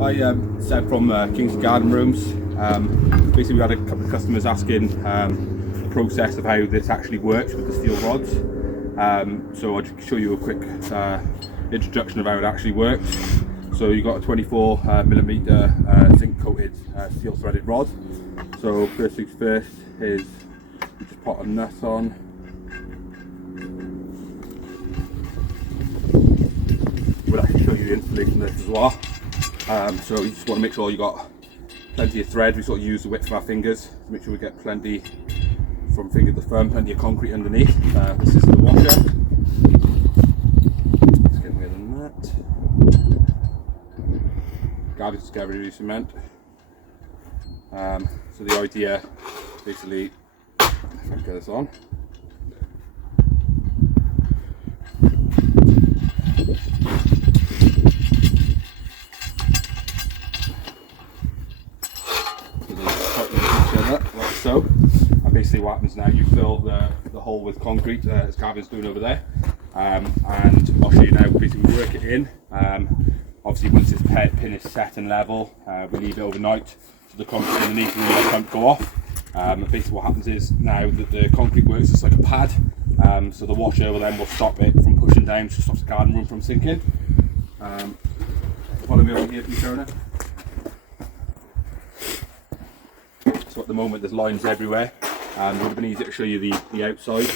Hi, Seb from King's Garden Rooms. Basically, we had a couple of customers asking the process of how this actually works with the steel rods. So I'll just show you a quick introduction of how it actually works. So you've got a 24mm zinc coated steel threaded rod. So first things first is you just put a nut on. We'll actually show you the installation of this as well. So you just want to make sure you got plenty of thread. We sort of use the width of our fingers to make sure we get plenty from finger to thumb, plenty of concrete underneath. This is the washer. Let's get rid of that. Garbage to get rid of the cement. So the idea, basically, if I get this on. Like so, and basically what happens now, you fill the hole with concrete as Gavin's doing over there, and I'll show you now. Basically we work it in. Obviously once this pin is set and level, we leave it overnight so the concrete underneath will let the pump go off. Basically what happens is now that the concrete works, it's like a pad, so the washer will then stop it from pushing down, so it stops the garden room from sinking. Follow me over here, please, Jonah. So at the moment there's lines everywhere, and it would have been easy to show you the outside,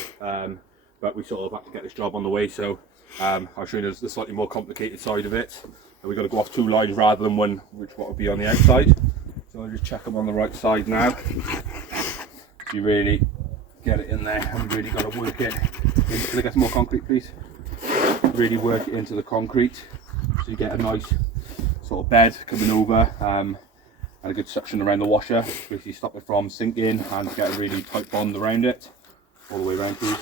but we sort of had to get this job on the way, so I'll show you the slightly more complicated side of it. And we've got to go off two lines rather than one, which would be on the outside. So I'll just check them on the right side now. You really get it in there, and we really got to work it in. Can I get some more concrete, please? Really work it into the concrete, so you get a nice sort of bed coming over. And a good suction around the washer, basically stop it from sinking and get a really tight bond around it, all the way around please.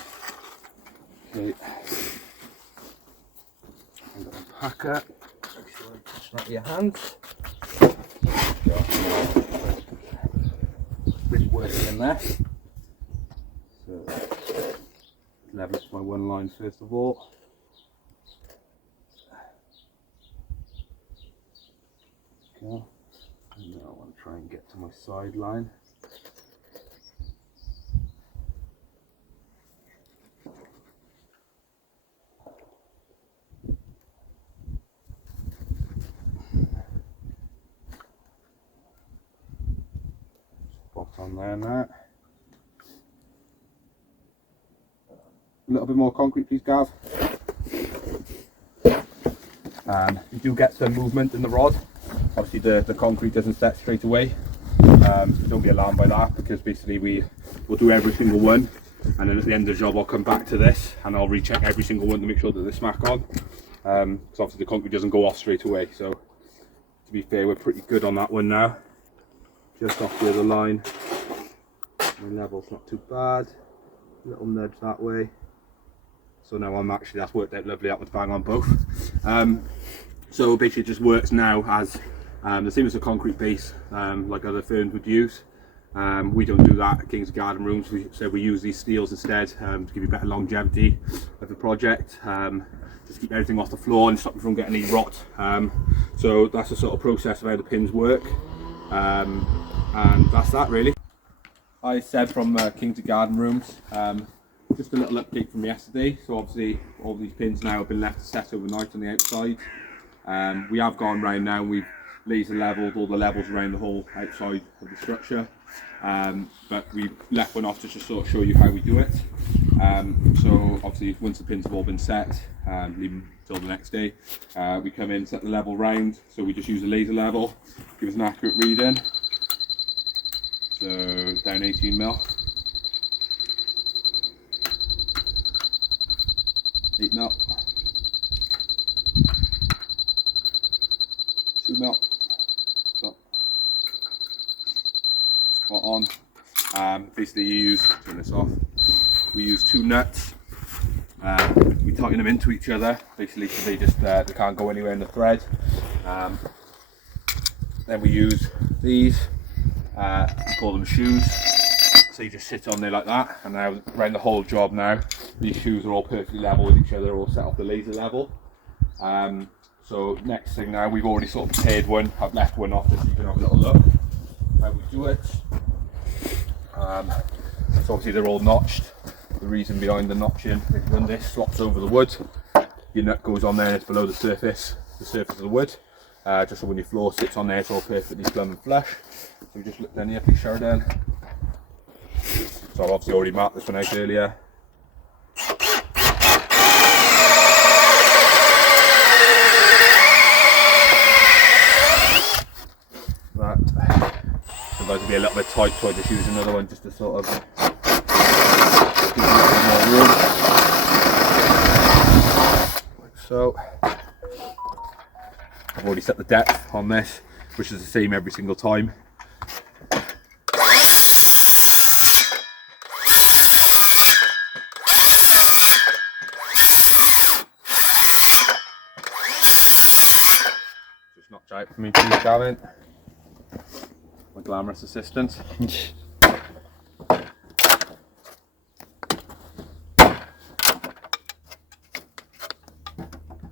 Okay. And unpack it, make sure you're touching out your hands. Really work it in there. So level it to my one line first of all. Okay. And now I want to try and get to my sideline. Spot on there now. A little bit more concrete please, Gav. You do get some movement in the rod. Obviously the concrete doesn't set straight away, so don't be alarmed by that, because basically we'll do every single one, and then at the end of the job I'll come back to this and I'll recheck every single one to make sure that they smack on, because obviously the concrete doesn't go off straight away. So to be fair, we're pretty good on that one now. Just off the other line, my level's not too bad, a little nudge that way. So now that's worked out lovely, that one's bang on both. So basically it just works now as the same as a concrete base, like other firms would use. We don't do that at King's Garden Rooms, so we use these steels instead to give you better longevity of the project. Just keep everything off the floor and stop you from getting any rot. So that's the sort of process of how the pins work, and that's that really. Hi, Seb from King's Garden Rooms. Just a little update from yesterday. So obviously all these pins now have been left to set overnight on the outside. We have gone round now and we've laser leveled all the levels around the whole outside of the structure, but we left one off to just sort of show you how we do it. So obviously once the pins have all been set, leave them till the next day, we come in, set the level round. So we just use a laser level, give us an accurate reading. So down 18mm, 8mm, 2mm, so spot on. Basically you use, turn this off, we use two nuts, we tighten them into each other, basically so they just they can't go anywhere in the thread. Then we use these, we call them shoes, so you just sit on there like that, and now around the whole job now, these shoes are all perfectly level with each other, all set off the laser level. So next thing now, we've already sort of prepared one. I've left one off just so you can have a little look how we do it. So obviously they're all notched. The reason behind the notching is when this slots over the wood, your nut goes on there and it's below the surface of the wood. Just so when your floor sits on there, it's all perfectly plumb and flush. So we just looked down here, please Sheridan. So I've obviously already marked this one out earlier. That sometimes it'll be a little bit tight, so I just use another one just to sort of give you a bit more room. Like so. I've already set the depth on this, which is the same every single time. Just notch out for me, please, Gavin. My glamorous assistant.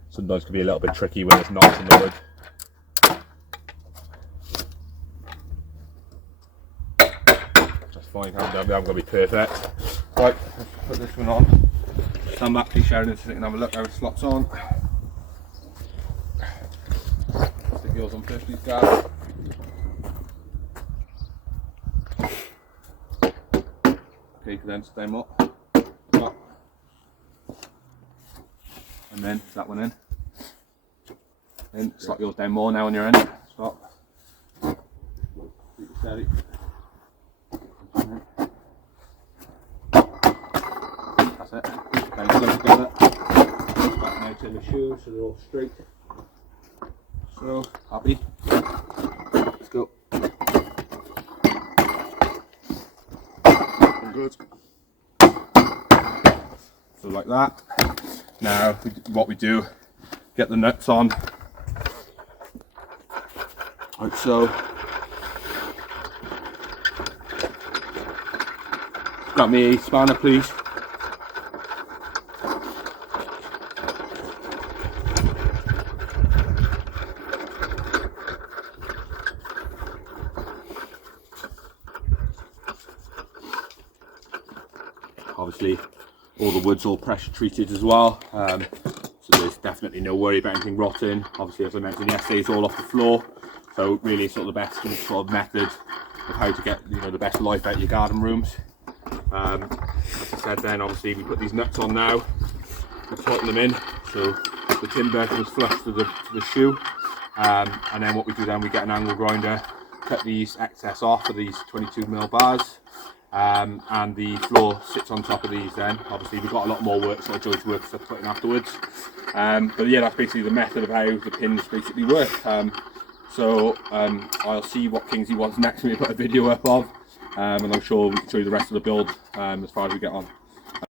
Sometimes can be a little bit tricky when there's knots in the wood. That's fine, I'm going to be perfect. Right, let's put this one on. Stand back, please, Sharon, so you can have a look how it slots on. Stick yours on first, please, Gav. Okay, condense them up. And then that one in. Then slot yours down more now on your end. Stop. Keep it steady. That's it. Down together. Back now to the shoes so they're all straight. So happy. Let's go. Good. So like that. Now what we do, get the nuts on, like so. Grab me a spanner, please. Obviously all the wood's all pressure treated as well, so there's definitely no worry about anything rotting. Obviously, as I mentioned yesterday, it's all off the floor, so really it's sort of the best sort of method of how to get, you know, the best life out of your garden rooms. As I said then, obviously we put these nuts on now, we tighten them in so the timber is flush to the shoe, and then what we do then, we get an angle grinder, cut these excess off of these 22mm bars. And the floor sits on top of these then. Obviously we've got a lot more work, sort of joist work stuff put in afterwards. But yeah, that's basically the method of how the pins basically work. I'll see what Kingsley wants next when we put a video up of, and I'm sure we can show you the rest of the build as far as we get on.